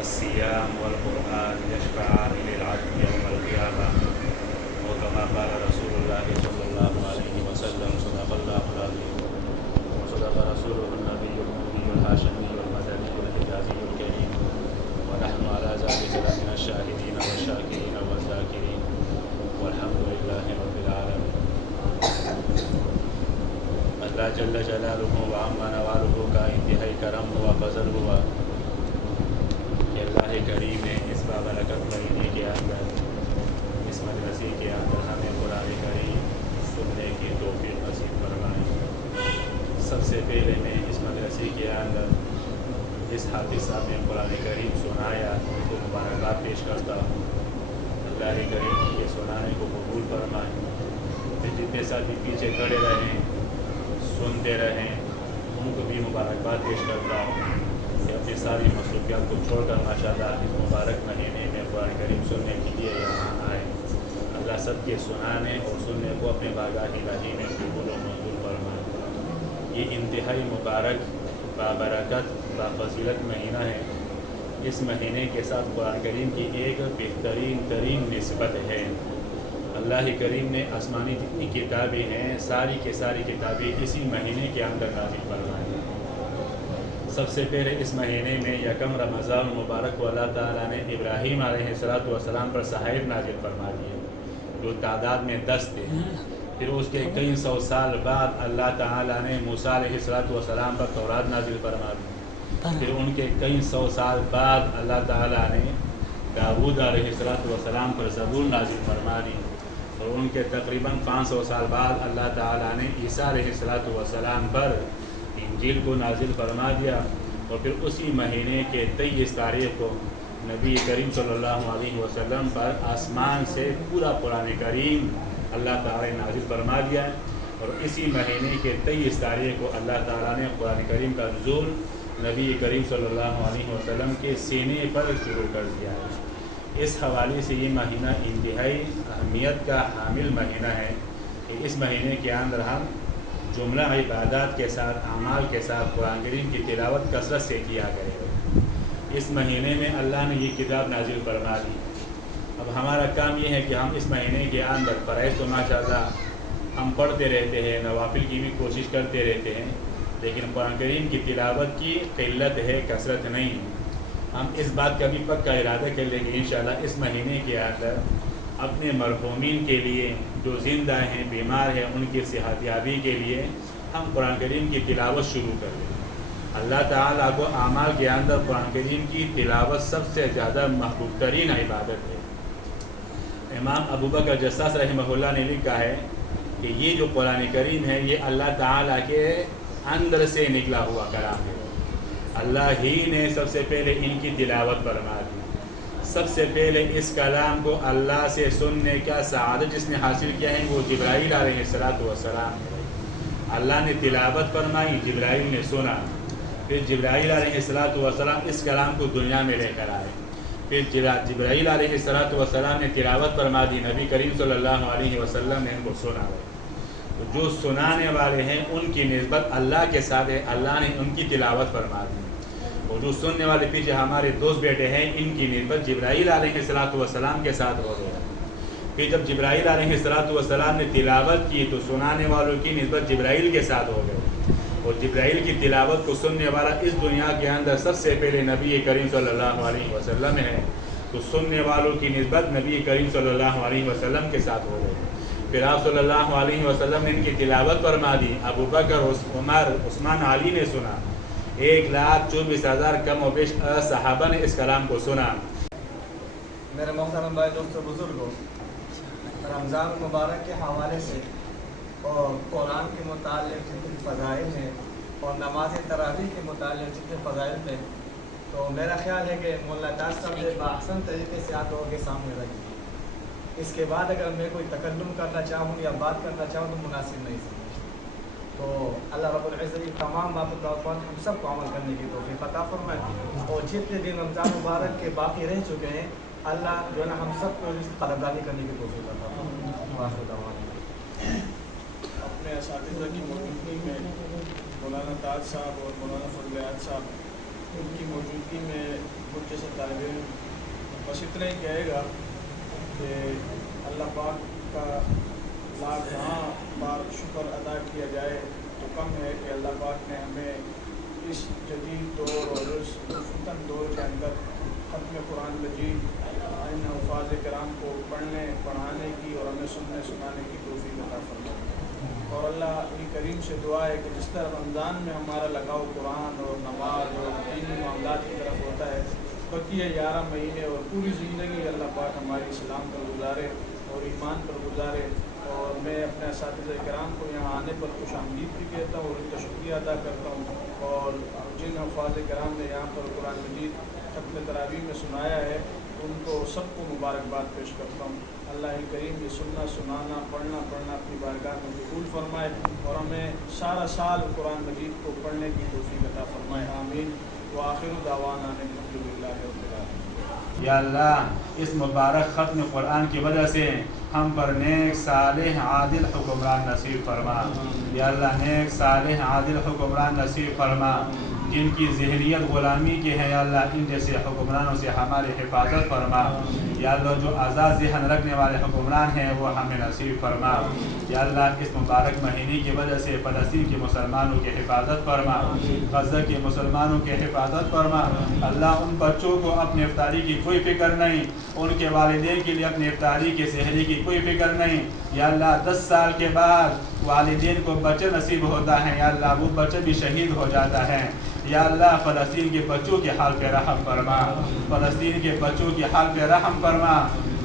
الصيام والقرآن يشفعان للعبد يوم القيامة وكما قال رسول الله صلى الله عليه وسلم صدق الله العظيم وصدق رسوله النبي الأمي الهاشمي المدني الحجازي الكريم ونحن على ذلك لمن الشاهدين والشاكرين والذاكرين والحمد لله رب العالمين. اللہ جل جلالہ و عم نوالہ کا انتہائی کرم و فضل ہوا کہ اللہ کریم نے اس بابرکت مہینے کے اندر اس مدرسے کے اندر ہمیں قرآن کریم سننے کی توفیق نصیب فرمائی۔ سب سے پہلے میں اس مدرسے کے اندر جس حافظ صاحب نے قرآن کریم سنایا ان کو مبارکباد پیش کرتا ہوں۔ اللہ کریم ان کے سنانے کو قبول فرمائے۔ جتنے ساتھی پیچھے کھڑے رہیں سنتے رہیں ان کو بھی مبارکباد پیش کرتا ہوں کہ اپنی ساری مصروفیات کو چھوڑ کر ماشاءاللہ اس مبارک مہینے میں قرآن کریم سننے کے لیے یہاں آئے۔ اللہ سب کے سنانے اور سننے کو اپنے بارگاہ الہی میں قبول و منظور فرمائے۔ یہ انتہائی مبارک بابرکت بافضیلت مہینہ ہے۔ اس مہینے کے ساتھ قرآن کریم کی ایک بہترین ترین نسبت ہے۔ اللہ کریم نے آسمانی جتنی کتابیں ہیں ساری کی ساری کتابیں اسی مہینے کے اندر نازل فرمائی۔ سب سے پہلے اس مہینے میں یکم رمضان المبارک کو اللہ تعالیٰ نے ابراہیم علیہ السلام پر صحائف نازل فرما دیے جو تعداد میں 10 تھے۔ پھر اس کے کئی سو سال بعد اللہ تعالیٰ نے موسیٰ علیہ السلام پر تورات نازل فرما دی۔ پھر ان کے کئی سو سال بعد اللہ تعالیٰ نے داؤد علیہ السلام پر زبور نازل فرما دی۔ اور ان کے تقریباً 500 سال بعد اللہ تعالیٰ نے عیسیٰ علیہ السلام پر انجیل کو نازل فرما دیا۔ اور پھر اسی مہینے کے 23 تاریخ کو نبی کریم صلی اللہ علیہ وسلم پر آسمان سے پورا قرآن کریم اللہ تعالیٰ نے نازل فرما دیا ہے۔ اور اسی مہینے کے 23 تاریخ کو اللہ تعالیٰ نے قرآن کریم کا نزول نبی کریم صلی اللہ علیہ وسلم کے سینے پر شروع کر دیا ہے۔ اس حوالے سے یہ مہینہ انتہائی اہمیت کا حامل مہینہ ہے کہ اس مہینے کے اندر ہم جملہ عبادات کے ساتھ اعمال کے ساتھ قرآن کریم کی تلاوت کثرت سے کیا کرے۔ اس مہینے میں اللہ نے یہ کتاب نازل فرما دی۔ اب ہمارا کام یہ ہے کہ ہم اس مہینے کے اندر فرائض تو ماشاءاللہ ہم پڑھتے رہتے ہیں، نوافل کی بھی کوشش کرتے رہتے ہیں، لیکن قرآن کریم کی تلاوت کی قلت ہے، کثرت نہیں۔ ہم اس بات کا بھی پکا ارادہ کر لیں کہ انشاءاللہ اس مہینے کے اندر اپنے مرحومین کے لیے جو زندہ ہیں، بیمار ہیں، ان کی صحت یابی کے لیے ہم قرآن کریم کی تلاوت شروع کر دیں۔ اللہ تعالیٰ کو اعمال کے اندر قرآن کریم کی تلاوت سب سے زیادہ محبوب ترین عبادت ہے۔ امام ابو بکر جساس رحمہ اللہ نے لکھا ہے کہ یہ جو قرآن کریم ہے یہ اللہ تعالیٰ کے اندر سے نکلا ہوا کلام ہے۔ اللہ ہی نے سب سے پہلے ان کی تلاوت فرما دی۔ سب سے پہلے اس کلام کو اللہ سے سننے کا سعادت جس نے حاصل کیا ہے وہ جبرائیل علیہ السلام ہے۔ اللہ نے تلاوت فرمائی، جبرائیل نے سنا، پھر جبرائیل علیہ السلام اس کلام کو دنیا میں لے کر آئے، پھر جبرائیل علیہ السلام نے تلاوت فرما دی، نبی کریم صلی اللہ علیہ وسلم نے ان کو سنا۔ تو جو سنانے والے ہیں ان کی نسبت اللہ کے ساتھ ہے، اللہ نے ان کی تلاوت فرما دی، اور جو سننے والے پیچھے ہمارے دوست بیٹھے ہیں ان کی نسبت جبرائیل علیہ السلام کے ساتھ ہو گیا۔ پھر جب جبرائیل علیہ السلام نے تلاوت کی تو سنانے والوں کی نسبت جبرائیل کے ساتھ ہو گئی، اور جبرائیل کی تلاوت کو سننے والا اس دنیا کے اندر سب سے پہلے نبی کریم صلی اللہ علیہ وسلم ہے، تو سننے والوں کی نسبت نبی کریم صلی اللہ علیہ وسلم کے ساتھ ہو گئی۔ پھر آپ صلی اللہ علیہ وسلم نے ان کی تلاوت فرما دی، ابو بکر، عمر، عثمان، علی نے سنا، 1,24,000 کم و بیش صحابہ نے اس کلام کو سنا۔ میرے محترم بھائی، دوستو، بزرگوں، رمضان مبارک کے حوالے سے اور قرآن کے متعلق جتنے فضائل ہیں اور نماز تراویح کے متعلق جتنے فضائل ہیں، تو میرا خیال ہے کہ مولانا تاج صاحب نے بآحسن طریقے سے آپ لوگوں کے سامنے رکھی۔ اس کے بعد اگر میں کوئی تکلم کرنا چاہوں یا بات کرنا چاہوں تو مناسب نہیں سمجھتا۔ تو اللہ رب العزت کی تمام باتوں کا ہم سب کو عمل کرنے کی توفیق عطا فرمائے، اور جتنے دن رمضان مبارک کے باقی رہ چکے ہیں اللہ جو ہے نا ہم سب کو اس کی قدردانی کرنے کی توفیق عطا فرمائے۔ اپنے اساتذہ کی موجودگی میں مولانا تاج صاحب اور مولانا فضل احد صاحب ان کی موجودگی میں مجھ جیسا طالب علم بس اتنا ہی کہے گا کہ اللہ پاک کا لاکھ بار شکر ادا کیا جائے تو کم ہے کہ اللہ پاک نے ہمیں اس جدید دور اور اس فتن دور کے اندر ختم قرآن مجید ان حفاظ کرام کو پڑھنے پڑھانے کی اور ہمیں سننے سنانے کی توفیق عطا فرمائے۔ اور اللہ کریم سے دعا ہے کہ جس طرح رمضان میں ہمارا لگاؤ قرآن اور نماز اور دینی معاملات کی طرف ہوتا ہے، بقیہ 11 مہینے اور پوری زندگی اللہ پاک ہماری اسلام پر گزارے اور ایمان پر گزارے۔ اور میں اپنے اساتذہ کرام کو یہاں آنے پر خوش آمدید بھی کہتا ہوں اور ان کا شکریہ ادا کرتا ہوں، اور جن حفاظ کرام نے یہاں پر قرآن مجید ختم تراویح میں سنایا ہے ان کو سب کو مبارکباد پیش کرتا ہوں۔ اللہ کریم یہ سننا سنانا پڑھنا اپنی بارگاہ میں قبول فرمائے اور ہمیں سارا سال قرآن مجید کو پڑھنے کی توفیق عطا فرمائے، آمین۔ وآخر دعوانا ان الحمدللہ رب العالمین۔ یا اللہ اس مبارک ختم قرآن کی وجہ سے ہم پر نیک صالح عادل حکمران نصیب فرما۔ یا اللہ نیک صالح عادل حکمران نصیب فرما، جن کی ذہنیت غلامی کی ہے، یا اللہ ان جیسے حکمرانوں سے ہماری حفاظت فرما۔ یا اللہ جو آزاد ذہن رکھنے والے حکمران ہیں وہ ہمیں نصیب فرما۔ یا اللہ اس مبارک مہینے کی وجہ سے فلسطین کے مسلمانوں کی حفاظت فرما، غزہ کے مسلمانوں کی حفاظت فرما۔ اللہ ان بچوں کو اپنی افطاری کی کوئی فکر نہیں، ان کے والدین کے لیے اپنی افطاری کی سحری کی کوئی فکر نہیں۔ یا اللہ 10 سال کے بعد والدین کو بچے نصیب ہوتا ہے، یا اللہ وہ بچے بھی شہید ہو جاتا ہے۔ یا اللہ فلسطین کے بچوں کے حال پہ رحم فرما، فلسطین کے بچوں کے حال پہ رحم فرما،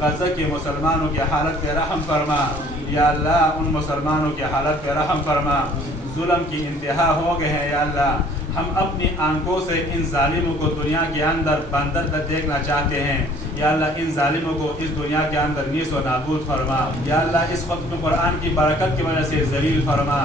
غزہ کے مسلمانوں کی حالت پہ رحم فرما۔ یا اللہ ان مسلمانوں کی حالت پہ رحم فرما، ظلم کی انتہا ہو گئے ہیں۔ یا اللہ ہم اپنی آنکھوں سے ان ظالموں کو دنیا کے اندر بندر دیکھنا چاہتے ہیں، یا اللہ ان ظالموں کو اس دنیا کے اندر نیست و نابود فرما۔ یا اللہ اس ختم قرآن کی برکت کی وجہ سے ذلیل فرما،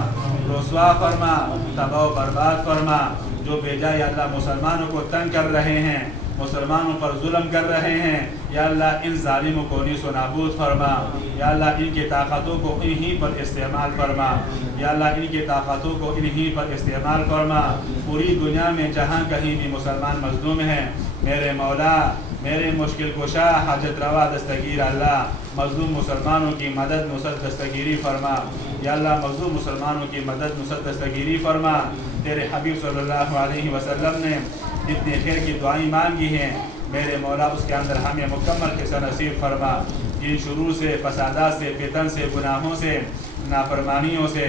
رسوا فرما، تباہ و برباد فرما۔ جو بے جا یا اللہ مسلمانوں کو تنگ کر رہے ہیں مسلمانوں پر ظلم کر رہے ہیں، یا اللہ ان ظالموں کو نیست و نابود فرما، یا اللہ ان کی طاقتوں کو انہی پر استعمال فرما، یا اللہ ان کی طاقتوں کو انہی پر استعمال فرما۔ پوری دنیا میں جہاں کہیں بھی مسلمان مظلوم ہیں، میرے مولا، میرے مشکل کشا، حاجت روا دستگیر اللہ، مظلوم مسلمانوں کی مدد نصرت دستگیری فرما، یا اللہ مظلوم مسلمانوں کی مدد نصرت دستگیری فرما۔ تیرے حبیب صلی اللہ علیہ وسلم نے جتنے خیر کی دعائیں مانگی ہیں، میرے مولا اس کے اندر ہمیں مکمل حصہ نصیب فرما۔ جن شرور سے، فسادات سے، فتن سے، گناہوں سے، نافرمانیوں سے،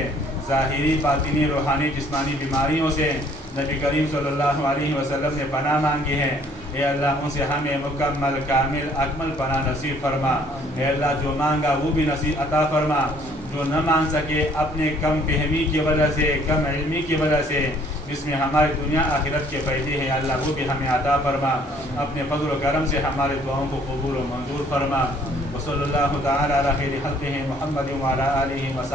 ظاہری، باطنی، روحانی، جسمانی بیماریوں سے نبی کریم صلی اللہ علیہ وسلم نے پناہ مانگی ہے، اے اللہ ان سے ہمیں مکمل، کامل، اکمل پناہ نصیب فرما۔ اے اللہ جو مانگا وہ بھی نصیب عطا فرما، جو نہ مانگ سکے اپنے کم فہمی کی وجہ سے، کم علمی کی وجہ سے، جس میں ہماری دنیا آخرت کے فائدے ہیں، اللہ وہ بھی ہمیں عطا فرما۔ اپنے فضل و کرم سے ہمارے دعاؤں کو قبول و منظور فرما۔ وصلی اللہ تعالی علی خیر خلقہ محمد وعلی آلہ وصحبہ۔